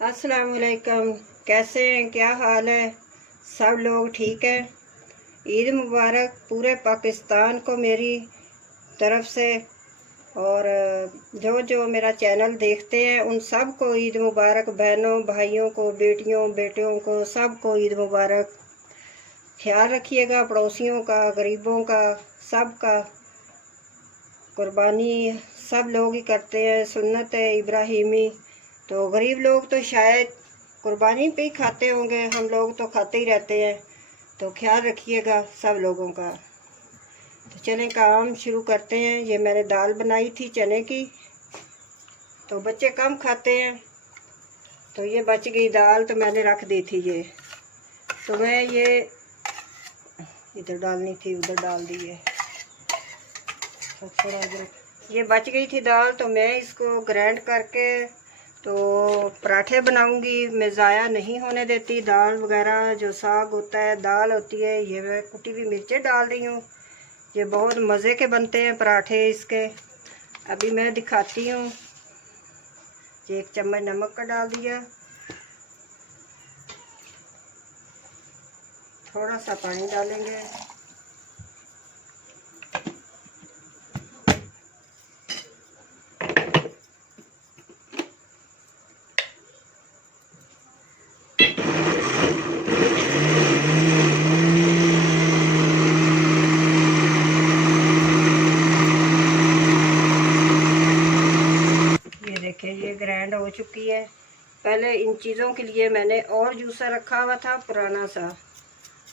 अस्सलाम वालेकुम। कैसे हैं, क्या हाल है? सब लोग ठीक हैं। ईद मुबारक पूरे पाकिस्तान को मेरी तरफ से। और जो जो मेरा चैनल देखते हैं उन सब को ईद मुबारक। बहनों भाइयों को, बेटियों बेटियों को, सब को ईद मुबारक। ख्याल रखिएगा पड़ोसियों का, गरीबों का, सब का। कुर्बानी सब लोग ही करते हैं, सुन्नत है इब्राहिमी। तो गरीब लोग तो शायद कुर्बानी पे ही खाते होंगे, हम लोग तो खाते ही रहते हैं। तो ख्याल रखिएगा सब लोगों का। तो चलें काम शुरू करते हैं। ये मैंने दाल बनाई थी चने की, तो बच्चे कम खाते हैं, तो ये बच गई दाल तो मैंने रख दी थी ये। तो मैं ये इधर डालनी थी, उधर डाल दी है। तो थोड़ा इधर ये बच गई थी दाल, तो मैं इसको ग्राइंड करके तो पराठे बनाऊंगी। मैं ज़ाया नहीं होने देती दाल वगैरह। जो साग होता है, दाल होती है, ये मैं कुटी हुई मिर्चें डाल रही हूँ। ये बहुत मज़े के बनते हैं पराठे इसके। अभी मैं दिखाती हूँ। ये 1 चम्मच नमक का डाल दिया, थोड़ा सा पानी डालेंगे। देखिए ये ग्राइंड हो चुकी है। पहले इन चीज़ों के लिए मैंने और जूसर रखा हुआ था पुराना सा।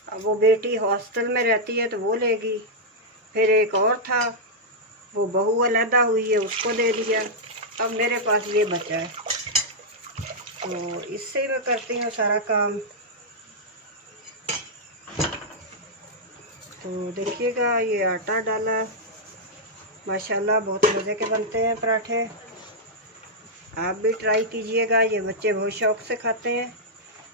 अब वो बेटी हॉस्टल में रहती है तो वो लेगी। फिर एक और था, वो बहू अलहदा हुई है, उसको दे दिया। अब मेरे पास ये बचा है, तो इससे ही मैं करती हूँ सारा काम। तो देखिएगा ये आटा डाला, माशाल्लाह बहुत मज़े के बनते हैं पराठे। आप भी ट्राई कीजिएगा। ये बच्चे बहुत शौक़ से खाते हैं।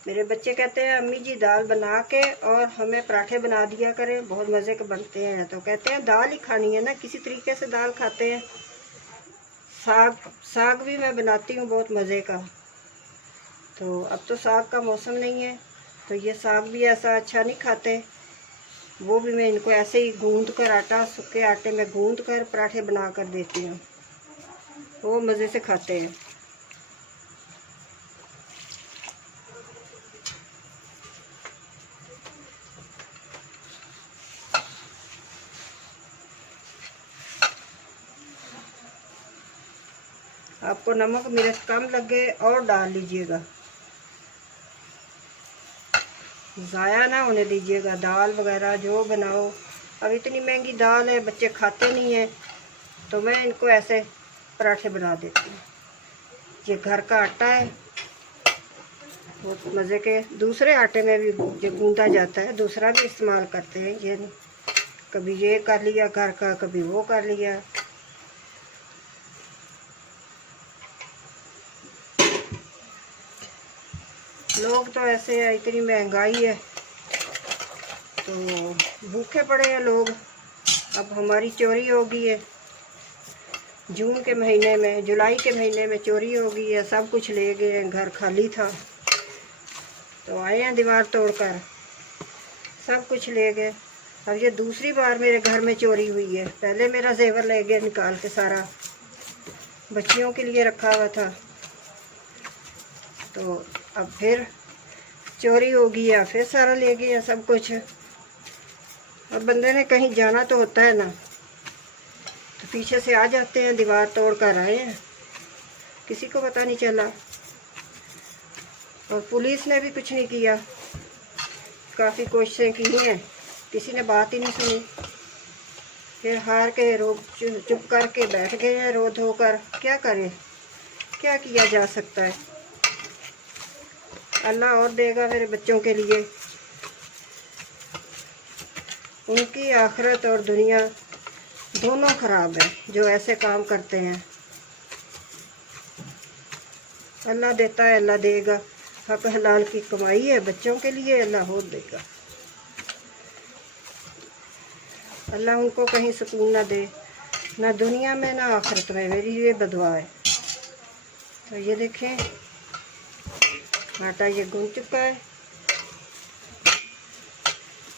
मेरे बच्चे कहते हैं अम्मी जी दाल बना के और हमें पराठे बना दिया करें, बहुत मज़े के बनते हैं। तो कहते हैं दाल ही खानी है ना, किसी तरीके से दाल खाते हैं। साग भी मैं बनाती हूँ बहुत मज़े का। तो अब तो साग का मौसम नहीं है, तो ये साग भी ऐसा अच्छा नहीं खाते। वो भी मैं इनको ऐसे ही गूंद कर, आटा सूखे आटे में गूंद कर पराठे बना कर देती हूँ, वो मज़े से खाते हैं। आपको नमक मिर्च कम लगे और डाल लीजिएगा, ज़ाया ना होने दीजिएगा दाल वगैरह जो बनाओ। अब इतनी महंगी दाल है, बच्चे खाते नहीं हैं, तो मैं इनको ऐसे पराठे बना देती हूँ। ये घर का आटा है, बहुत मज़े के। दूसरे आटे में भी जो गूंदा जाता है, दूसरा भी इस्तेमाल करते हैं। ये नहीं कभी ये कर लिया घर का, कभी वो कर लिया। लोग तो ऐसे है, इतनी महंगाई है तो भूखे पड़े हैं लोग। अब हमारी चोरी हो गई है, जून के महीने में, जुलाई के महीने में चोरी हो गई है। सब कुछ ले गए हैं, घर खाली था तो आए हैं दीवार तोड़कर, सब कुछ ले गए। अब ये दूसरी बार मेरे घर में चोरी हुई है। पहले मेरा जेवर ले गए निकाल के सारा, बच्चियों के लिए रखा हुआ था, तो अब फिर चोरी हो गई है, फिर सारा ले गए हैं सब कुछ। अब बंदे ने कहीं जाना तो होता है ना, तो पीछे से आ जाते हैं, दीवार तोड़ कर आए हैं, किसी को पता नहीं चला। और पुलिस ने भी कुछ नहीं किया, काफ़ी कोशिशें की हैं, किसी ने बात ही नहीं सुनी। फिर हार के चुप करके बैठ गए हैं रो धो कर। क्या करें, क्या किया जा सकता है। अल्लाह और देगा मेरे बच्चों के लिए। उनकी आखिरत और दुनिया दोनों ख़राब है जो ऐसे काम करते हैं। अल्लाह देता है, अल्लाह देगा। हक हलाल की कमाई है बच्चों के लिए, अल्लाह और देगा। अल्लाह उनको कहीं सुकून ना दे, ना दुनिया में ना आखिरत में। मेरी ये बदुआ है। तो ये देखें आटा ये गूंद चुका है।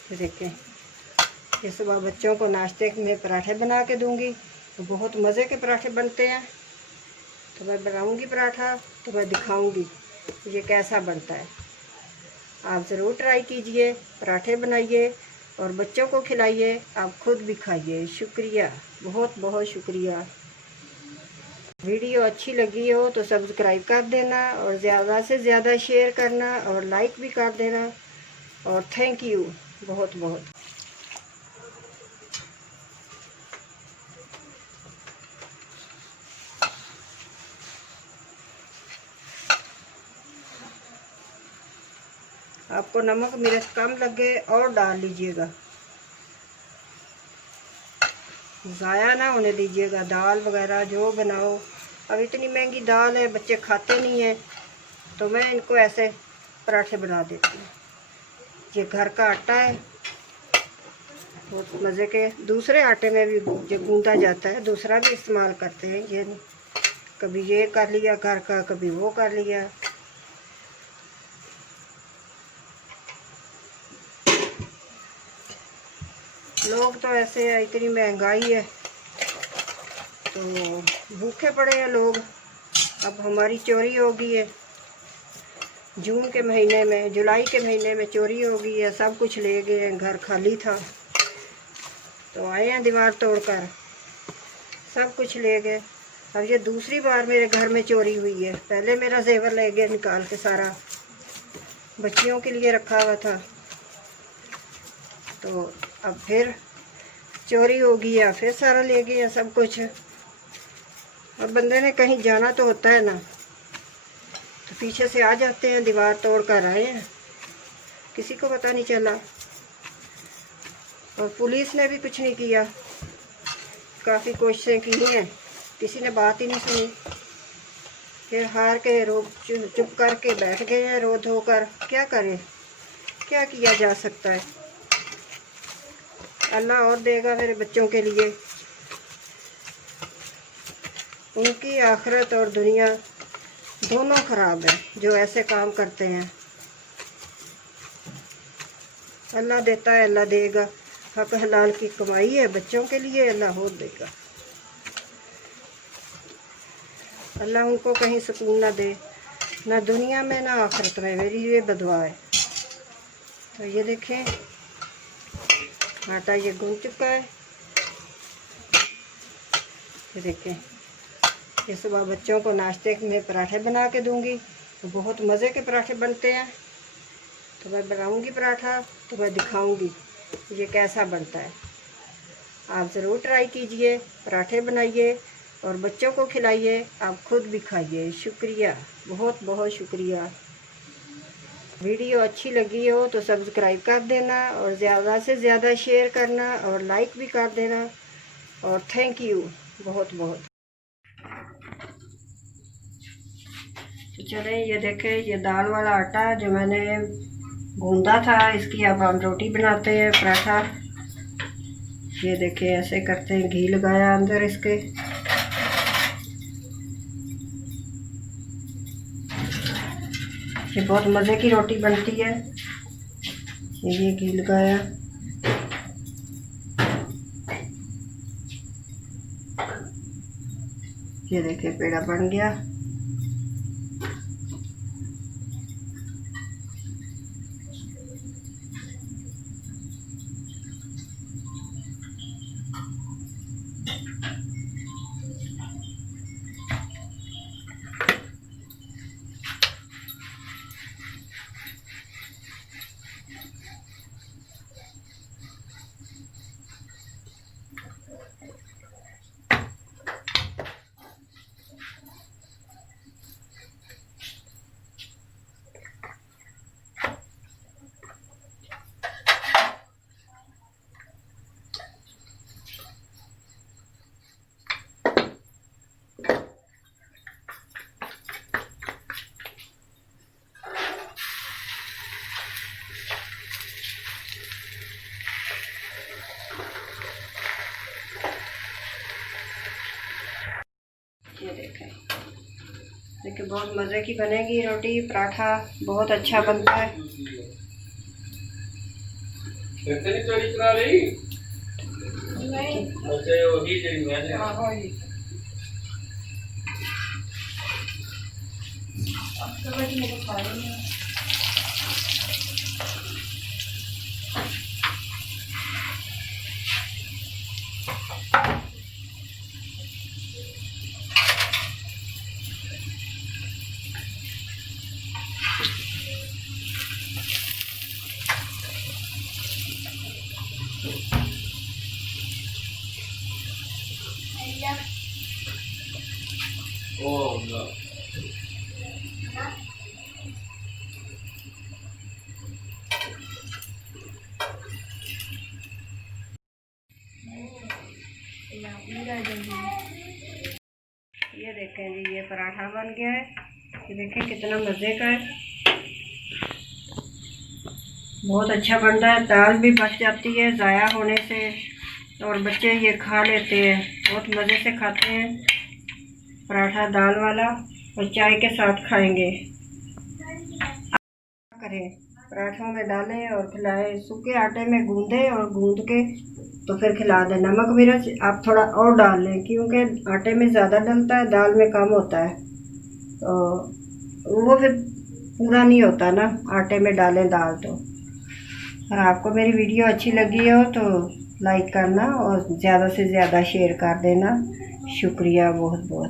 ये देखें, ये सुबह बच्चों को नाश्ते में पराठे बना के दूंगी, तो बहुत मज़े के पराठे बनते हैं। तो मैं बनाऊंगी पराठा, तो मैं दिखाऊंगी ये कैसा बनता है। आप ज़रूर ट्राई कीजिए, पराठे बनाइए और बच्चों को खिलाइए, आप खुद भी खाइए। शुक्रिया, बहुत बहुत शुक्रिया। वीडियो अच्छी लगी हो तो सब्सक्राइब कर देना और ज़्यादा से ज़्यादा शेयर करना और लाइक भी कर देना। और थैंक यू बहुत बहुत। आपको नमक मिर्च कम लगे और डाल लीजिएगा, ज़ाया ना होने दीजिएगा। दाल वगैरह जो बनाओ, अब इतनी महंगी दाल है, बच्चे खाते नहीं हैं, तो मैं इनको ऐसे पराठे बना देती हूँ। ये घर का आटा है, बहुत मज़े के। दूसरे आटे में भी जो गूंदा जाता है, दूसरा भी इस्तेमाल करते हैं। ये नहीं, कभी ये कर लिया घर का, कभी वो कर लिया। लोग तो ऐसे है, इतनी महंगाई है तो भूखे पड़े हैं लोग। अब हमारी चोरी हो गई है, जून के महीने में, जुलाई के महीने में चोरी हो गई है, सब कुछ ले गए हैं। घर खाली था तो आए हैं दीवार तोड़कर, सब कुछ ले गए। अब ये दूसरी बार मेरे घर में चोरी हुई है। पहले मेरा जेवर ले गए निकाल के, सारा बच्चियों के लिए रखा हुआ था, तो अब फिर चोरी हो गई है, फिर सारा ले गए हैं सब कुछ। अब बंदे ने कहीं जाना तो होता है ना, तो पीछे से आ जाते हैं, दीवार तोड़ कर आए हैं, किसी को पता नहीं चला। और पुलिस ने भी कुछ नहीं किया, काफ़ी कोशिशें की हैं, किसी ने बात ही नहीं सुनी। फिर हार के चुप करके बैठ गए हैं, रो धो कर। क्या करें, क्या किया जा सकता है। अल्लाह और देगा मेरे बच्चों के लिए। उनकी आखिरत और दुनिया दोनों ख़राब है जो ऐसे काम करते हैं। अल्लाह देता है, अल्लाह देगा। हक हलाल की कमाई है बच्चों के लिए, अल्लाह और देगा। अल्लाह उनको कहीं सुकून ना दे, ना दुनिया में ना आखिरत में, मेरी ये बदुआ है। तो ये देखें, आटा ये गूंद चुका है। ये देखें, ये सुबह बच्चों को नाश्ते में पराठे बना के दूंगी, तो बहुत मज़े के पराठे बनते हैं। तो मैं बनाऊंगी पराठा, तो मैं दिखाऊंगी ये कैसा बनता है। आप ज़रूर ट्राई कीजिए, पराठे बनाइए और बच्चों को खिलाइए, आप खुद भी खाइए। शुक्रिया, बहुत बहुत शुक्रिया। वीडियो अच्छी लगी हो तो सब्सक्राइब कर देना और ज़्यादा से ज़्यादा शेयर करना और लाइक भी कर देना। और थैंक यू बहुत बहुत। तो चलें, ये देखें, ये दाल वाला आटा जो मैंने गूंदा था, इसकी अब हम रोटी बनाते हैं, पराठा। ये देखें, ऐसे करते हैं, घी लगाया अंदर इसके। ये बहुत मज़े की रोटी बनती है। ये घी लगाया, ये देखिए पेड़ा बन गया। कि बहुत मज़े की बनेगी रोटी। पराठा बहुत अच्छा बनता है। Oh no. ये देखें जी, ये पराठा बन गया है। ये देखें कितना मज़े का है, बहुत अच्छा बन रहा है। दाल भी बच जाती है ज़ाया होने से और बच्चे ये खा लेते हैं, बहुत मज़े से खाते हैं। पराठा दाल वाला और चाय के साथ खाएंगे। करें, पराठों में डालें और खिलाएं। सूखे आटे में गूंदें और गूंद के तो फिर खिला दें। नमक मिर्च आप थोड़ा और डाल लें, क्योंकि आटे में ज़्यादा डलता है, दाल में कम होता है, तो वो फिर पूरा नहीं होता ना आटे में डालें दाल तो। और आपको मेरी वीडियो अच्छी लगी हो तो लाइक करना और ज़्यादा से ज़्यादा शेयर कर देना। शुक्रिया बहुत बहुत।